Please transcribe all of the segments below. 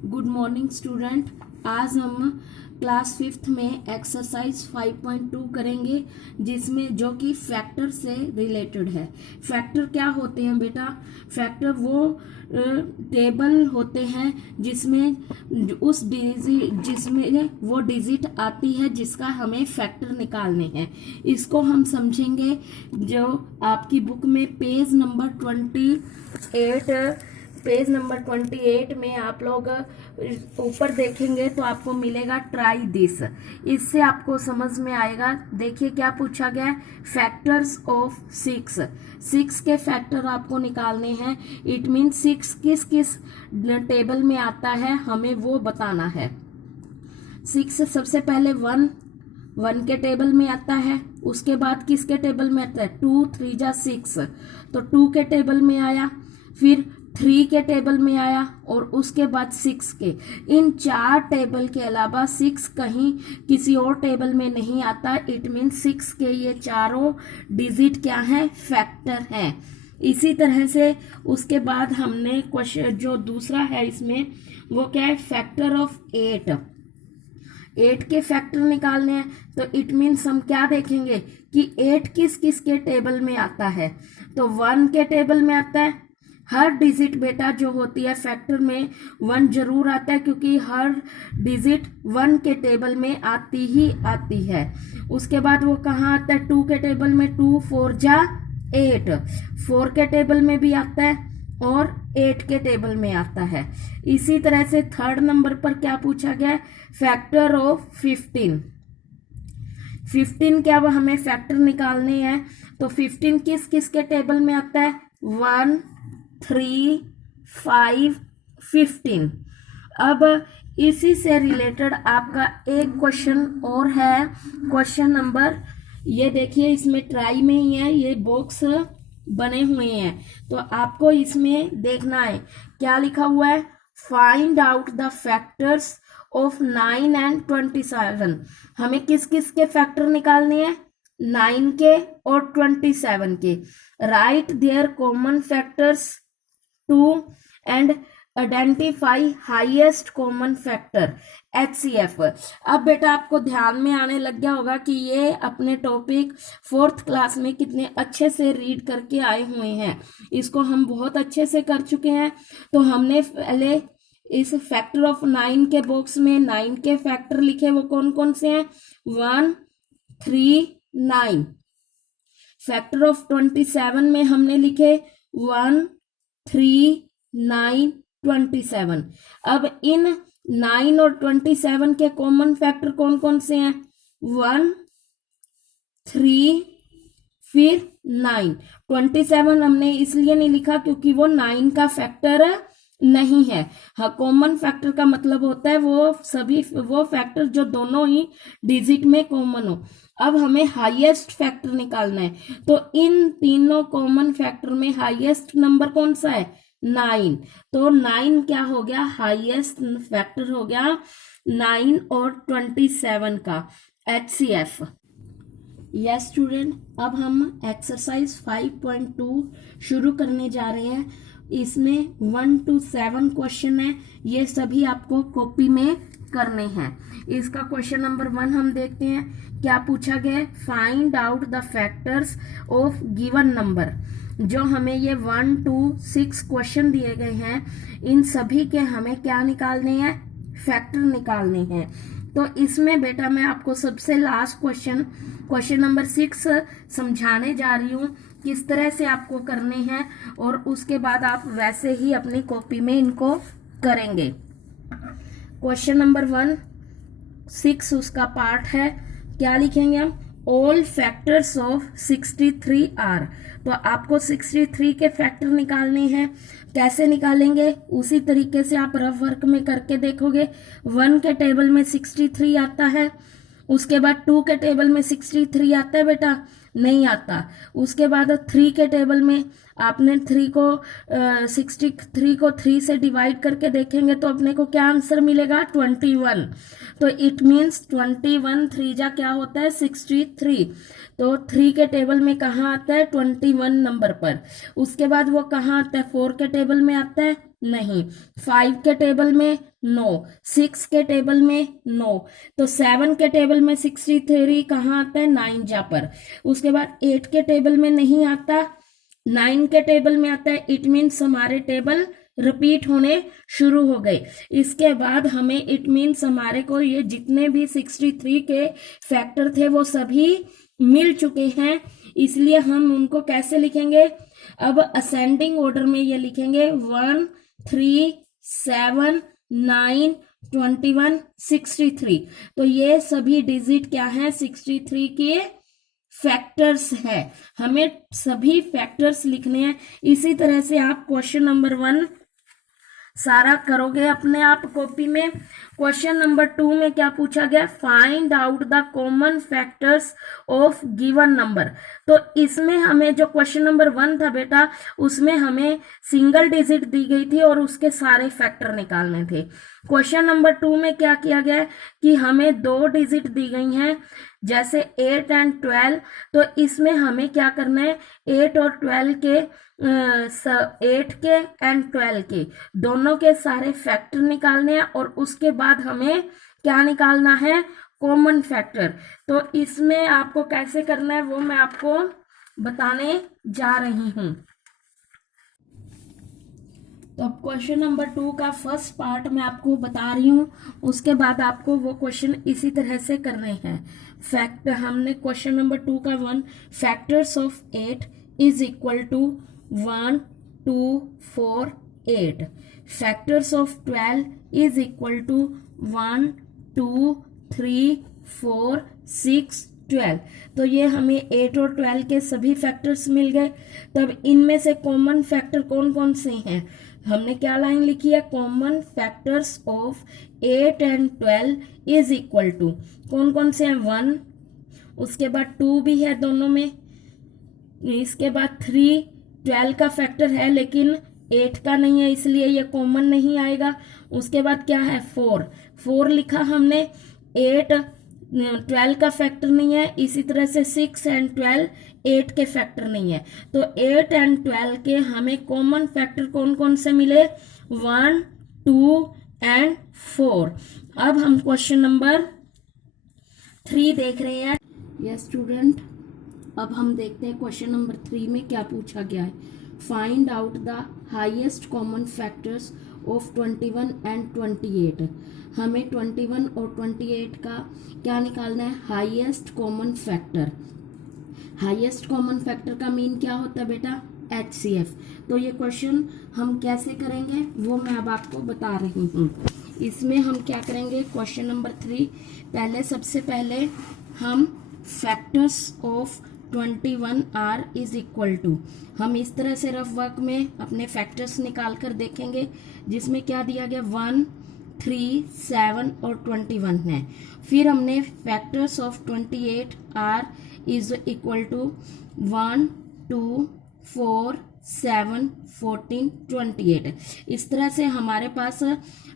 Good morning student. आज हम class fifth में एक्सरसाइज 5.2 करेंगे, जिसमें जो कि फैक्टर से रिलेटेड है। फैक्टर क्या होते हैं बेटा? फैक्टर वो टेबल होते हैं जिसमें जिसमें वो डिजिट आती है जिसका हमें फैक्टर निकालने हैं। इसको हम समझेंगे जो आपकी बुक में पेज नंबर 28 में आप लोग ऊपर देखेंगे तो आपको मिलेगा ट्राई दिस। इससे आपको समझ में आएगा। देखिए क्या पूछा गया है, फैक्टर्स ऑफ 6 के फैक्टर आपको निकालने हैं। इट मीन 6 किस किस टेबल में आता है हमें वो बताना है। 6 सबसे पहले 1 के टेबल में आता है। उसके बाद किसके टेबल में आता है? 2 3 जा 6, तो 2 के टेबल में आया। फिर 3 के टेबल में आया और उसके बाद 6 के। इन 4 टेबल के अलावा 6 कहीं किसी और टेबल में नहीं आता। इट मीन 6 के ये चारों डिजिट क्या है? फैक्टर हैं। इसी तरह से उसके बाद हमने क्वेश्चन जो दूसरा है इसमें वो क्या है? फैक्टर ऑफ 8 के फैक्टर निकालने हैं। तो इट मीन्स हम क्या देखेंगे कि 8 किस किस के टेबल में आता है। तो 1 के टेबल में आता है। हर डिजिट बेटा जो होती है फैक्टर में 1 जरूर आता है, क्योंकि हर डिजिट 1 के टेबल में आती ही आती है। उसके बाद वो कहाँ आता है? 2 के टेबल में। 2 4 जा 8, 4 के टेबल में भी आता है और 8 के टेबल में आता है। इसी तरह से थर्ड नंबर पर क्या पूछा गया है? फैक्टर ऑफ 15 क्या वो हमें फैक्टर निकालने हैं। तो 15 किस किस के टेबल में आता है? 1 3 5 15। अब इसी से रिलेटेड आपका एक क्वेश्चन और है, क्वेश्चन नंबर, ये देखिए इसमें ट्राई में ही है, ये बॉक्स बने हुए हैं तो आपको इसमें देखना है क्या लिखा हुआ है। Find out the factors of 9 and 27। हमें किस किस के फैक्टर निकालने हैं? 9 के और 27 के। Right their common factors 2 and identify highest common factor HCF। अब बेटा आपको ध्यान में आने लग गया होगा कि ये अपने टॉपिक 4th क्लास में कितने अच्छे से रीड करके आए हुए हैं। इसको हम बहुत अच्छे से कर चुके हैं। तो हमने पहले इस फैक्टर ऑफ 9 के बॉक्स में 9 के फैक्टर लिखे, वो कौन कौन से हैं? 1 3 9। फैक्टर ऑफ 27 में हमने लिखे 1 3 9 27। अब इन 9 और 27 के कॉमन फैक्टर कौन कौन से हैं? 1 3 फिर 9। 27 हमने इसलिए नहीं लिखा क्योंकि वो 9 का फैक्टर नहीं है। हाँ, कॉमन फैक्टर का मतलब होता है वो फैक्टर जो दोनों ही डिजिट में कॉमन हो। अब हमें हाईएस्ट फैक्टर निकालना है। तो इन तीनों कॉमन फैक्टर में हाईएस्ट नंबर कौन सा है? 9। तो 9 क्या हो गया? हाईएस्ट फैक्टर हो गया 9 और 27 का HCF। यस स्टूडेंट, अब हम एक्सरसाइज 5.2 शुरू करने जा रहे हैं। इसमें 1 to 7 क्वेश्चन है, ये सभी आपको कॉपी में करने हैं। इसका क्वेश्चन नंबर 1 हम देखते हैं क्या पूछा गया। Find out the factors of given number. जो हमें ये 1 to 6 क्वेश्चन दिए गए हैं, इन सभी के हमें क्या निकालने हैं? फैक्टर निकालने हैं। तो इसमें बेटा मैं आपको सबसे लास्ट क्वेश्चन नंबर 6 समझाने जा रही हूँ किस तरह से आपको करने हैं, और उसके बाद आप वैसे ही अपनी कॉपी में इनको करेंगे। क्वेश्चन नंबर 1 6 उसका पार्ट है। क्या लिखेंगे हम? All factors of 63 are. तो आपको 63 के फैक्टर निकालने हैं। कैसे निकालेंगे? उसी तरीके से आप रफ वर्क में करके देखोगे। 1 के टेबल में 63 आता है। उसके बाद 2 के टेबल में 63 आता है बेटा? नहीं आता। उसके बाद 3 के टेबल में आपने 63 को 3 से डिवाइड करके देखेंगे तो अपने को क्या आंसर मिलेगा? 21। तो इट मीन्स 21 3 जा क्या होता है? 63। तो 3 के टेबल में कहाँ आता है? 21 नंबर पर। उसके बाद वो कहाँ आता है? 4 के टेबल में आता है? नहीं, 5 के टेबल में नो, 6 के टेबल में नो, तो 7 के टेबल में 63 कहाँ आता है, 9 जा पर। उसके बाद 8 के टेबल में नहीं आता, 9 के टेबल में आता है। इट मीन्स हमारे टेबल रिपीट होने शुरू हो गए। इसके बाद हमें इट मीन्स हमारे को ये जितने भी 63 के फैक्टर थे वो सभी मिल चुके हैं, इसलिए हम उनको कैसे लिखेंगे, अब असेंडिंग ऑर्डर में ये लिखेंगे 1 3 7 9 21 63। तो ये सभी डिजिट क्या है, 63 के फैक्टर्स है, हमें सभी फैक्टर्स लिखने हैं। इसी तरह से आप क्वेश्चन नंबर 1 सारा करोगे अपने आप कॉपी में। क्वेश्चन नंबर 2 में क्या पूछा गया, find out the common factors of given number. तो इसमें हमें जो क्वेश्चन नंबर 1 था बेटा, उसमें हमें सिंगल डिजिट दी गई थी और उसके सारे फैक्टर निकालने थे। क्वेश्चन नंबर 2 में क्या किया गया है कि हमें 2 डिजिट दी गई हैं, जैसे 8 एंड 12। तो इसमें हमें क्या करना है, 8 और 12 के 8 के एंड 12 के दोनों के सारे फैक्टर निकालने हैं और उसके बाद हमें क्या निकालना है, कॉमन फैक्टर। तो इसमें आपको कैसे करना है वो मैं आपको बताने जा रही हूं। तो अब क्वेश्चन नंबर 2 का फर्स्ट पार्ट मैं आपको बता रही हूँ, उसके बाद आपको वो क्वेश्चन इसी तरह से करने हैं। फैक्ट हमने क्वेश्चन नंबर 2 का 1, factors of 8 is equal to 1 2 4 8। Factors of 12 is equal to 1 2 3 4 6 12। तो ये हमें 8 और 12 के सभी फैक्टर्स मिल गए। तब इनमें से कॉमन फैक्टर कौन कौन से हैं, हमने क्या लाइन लिखी है, common factors of 8 and 12 is equal to, कौन कौन से हैं, 1, उसके बाद 2 भी है दोनों में, इसके बाद 3, 12 का फैक्टर है लेकिन 8 का नहीं है इसलिए ये कॉमन नहीं आएगा। उसके बाद क्या है, 4 लिखा हमने, 8 12 का फैक्टर नहीं है, इसी तरह से 6 एंड 12 8 के फैक्टर नहीं है। तो 8 एंड 12 के हमें कॉमन फैक्टर कौन कौन से मिले, 1 2 एंड 4। अब हम क्वेश्चन नंबर 3 देख रहे हैं। यस स्टूडेंट, अब हम देखते हैं क्वेश्चन नंबर 3 में क्या पूछा गया है। Find out the highest common factors of 21 and 28। हमें 21 और 28 का क्या निकालना है, highest common factor. Highest common factor का मीन क्या होता है बेटा, HCF। तो ये क्वेश्चन हम कैसे करेंगे वो मैं अब आपको बता रही हूँ। इसमें हम क्या करेंगे, क्वेश्चन नंबर 3, पहले सबसे पहले हम factors of 21 are is equal to, हम इस तरह से रफ वर्क में अपने फैक्टर्स निकाल कर देखेंगे, जिसमें क्या दिया गया, 1 3 7 और 21 है। फिर हमने factors of 28 are is equal to 1 2 4 7 14 28। इस तरह से हमारे पास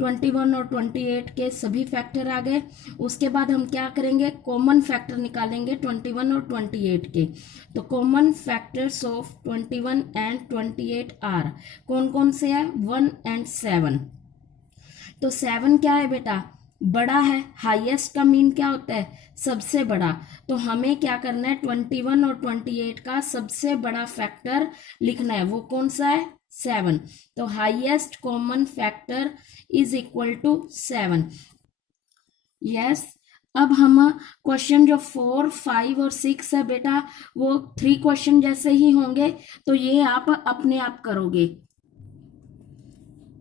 21 और 28 के सभी फैक्टर आ गए। उसके बाद हम क्या करेंगे, कॉमन फैक्टर निकालेंगे 21 और 28 के। तो common factors of 21 and 28 are कौन कौन से है, 1 एंड 7। तो 7 क्या है बेटा, बड़ा है, हाईएस्ट का मीन क्या होता है, सबसे बड़ा। तो हमें क्या करना है, 21 और 28 का सबसे बड़ा फैक्टर लिखना है, वो कौन सा है, 7। तो highest common factor is equal to 7। Yes, अब हम क्वेश्चन जो 4 5 और 6 है बेटा, वो 3 क्वेश्चन जैसे ही होंगे, तो ये आप अपने आप करोगे।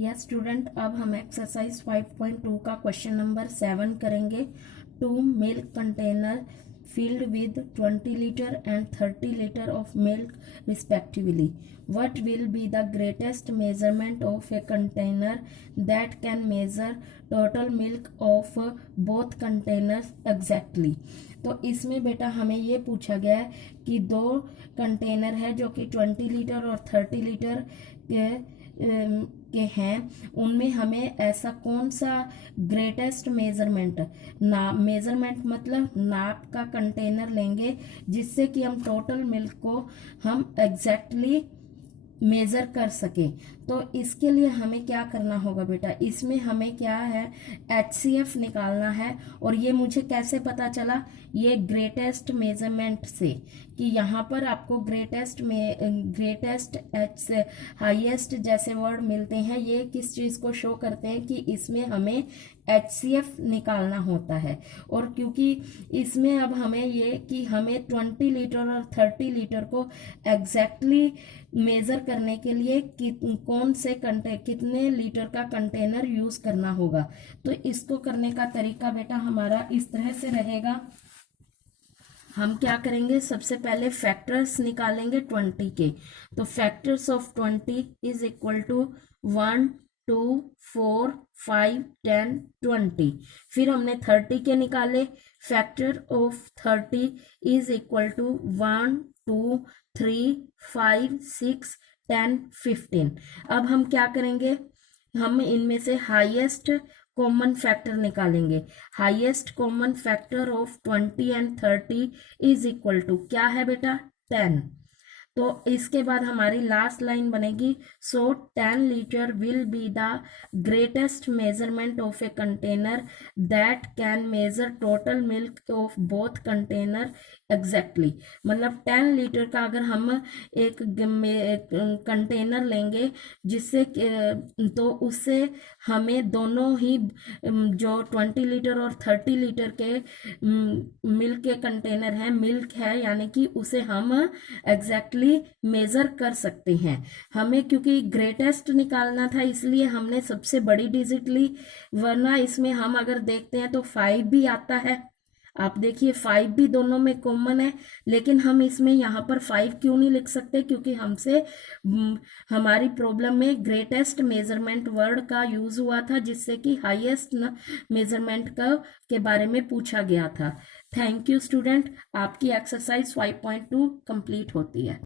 यस स्टूडेंट, अब हम एक्सरसाइज 5.2 का क्वेश्चन नंबर 7 करेंगे। 2 milk container filled with 20 liter and 30 liter of milk respectively. What will be the greatest measurement of a container that can measure total milk of both containers exactly? तो इसमें बेटा हमें ये पूछा गया है कि 2 कंटेनर है जो कि 20 लीटर और 30 लीटर के हैं, उनमें हमें ऐसा कौन सा ग्रेटेस्ट मेजरमेंट, मेजरमेंट मतलब नाप का कंटेनर लेंगे जिससे कि हम टोटल मिल्क को हम एग्जैक्टली मेजर कर सकें। तो इसके लिए हमें क्या करना होगा बेटा, इसमें हमें क्या है, HCF निकालना है। और ये मुझे कैसे पता चला, ये ग्रेटेस्ट मेजरमेंट से, कि यहाँ पर आपको ग्रेटेस्ट में ग्रेटेस्ट एच हाईएस्ट जैसे वर्ड मिलते हैं, ये किस चीज़ को शो करते हैं कि इसमें हमें HCF निकालना होता है। और क्योंकि इसमें अब हमें ये कि हमें 20 लीटर और 30 लीटर को एग्जैक्टली मेज़र करने के लिए कौन से कितने लीटर का कंटेनर यूज़ करना होगा। तो इसको करने का तरीका बेटा हमारा इस तरह से रहेगा। हम क्या करेंगे, सबसे पहले फैक्टर्स निकालेंगे 20 के। तो factors of 20 is equal to 1, 2, 4, 5, 10, 20। फिर हमने 30 के निकाले, factor of 30 is equal to 1, 2, 3, 5, 6, 10, 15। अब हम क्या करेंगे, हम इनमें से हाईएस्ट कॉमन फैक्टर निकालेंगे। Highest common factor of 20 and 30 is equal to क्या है बेटा, 10। तो इसके बाद हमारी लास्ट लाइन बनेगी, सो 10 litre will be the greatest measurement of a container that can measure total milk of both container exactly. मतलब 10 लीटर का अगर हम एक कंटेनर लेंगे जिससे तो उससे हमें दोनों ही जो 20 लीटर और 30 लीटर के मिल्क के कंटेनर है, मिल्क है यानी कि उसे हम एग्जैक्टली मेजर कर सकते हैं। हमें क्योंकि ग्रेटेस्ट निकालना था इसलिए हमने सबसे बड़ी डिजिट ली, वरना इसमें हम अगर देखते हैं तो 5 भी आता है। आप देखिए 5 भी दोनों में कॉमन है, लेकिन हम इसमें यहाँ पर 5 क्यों नहीं लिख सकते, क्योंकि हमसे हमारी प्रॉब्लम में ग्रेटेस्ट मेजरमेंट वर्ड का यूज हुआ था, जिससे कि हाईएस्ट मेजरमेंट का के बारे में पूछा गया था। थैंक यू स्टूडेंट, आपकी एक्सरसाइज 5.2 कंप्लीट होती है।